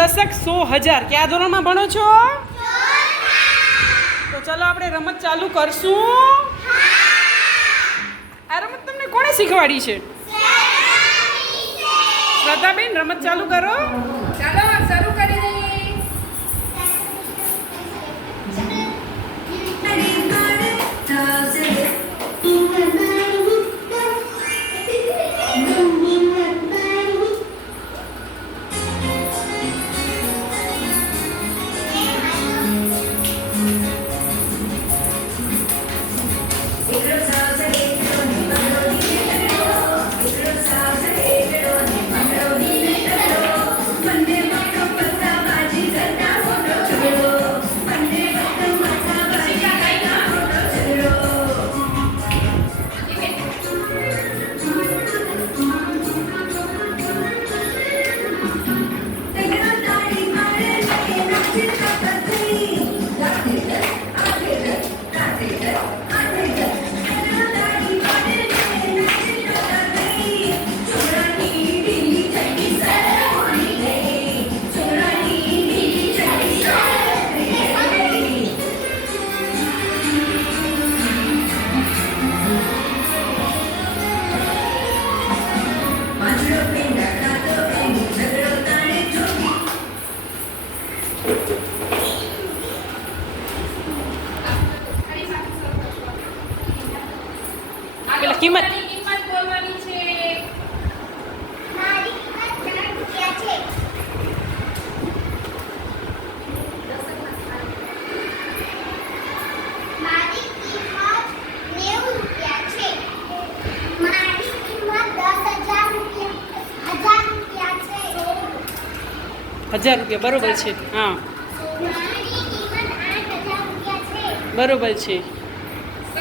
દશક 100,000 કયા ધોરણમાં ભણો છો? તો ચલો આપણે રમત ચાલુ કરશું. આ રમત તમને કોણે શીખવાડી છે? શ્રદ્ધાબેન, રમત ચાલુ કરો. ચાલો શરૂ કરી દઈએ. કિંમત બોલવાની છે. મારી કિંમત 4 રૂપિયા છે. મારી કિંમત 90 રૂપિયા છે. મારી કિંમત 10,000 રૂપિયા છે. 1000 રૂપિયા બરોબર છે. હા, મારી કિંમત 8,000 રૂપિયા છે. બરોબર છે.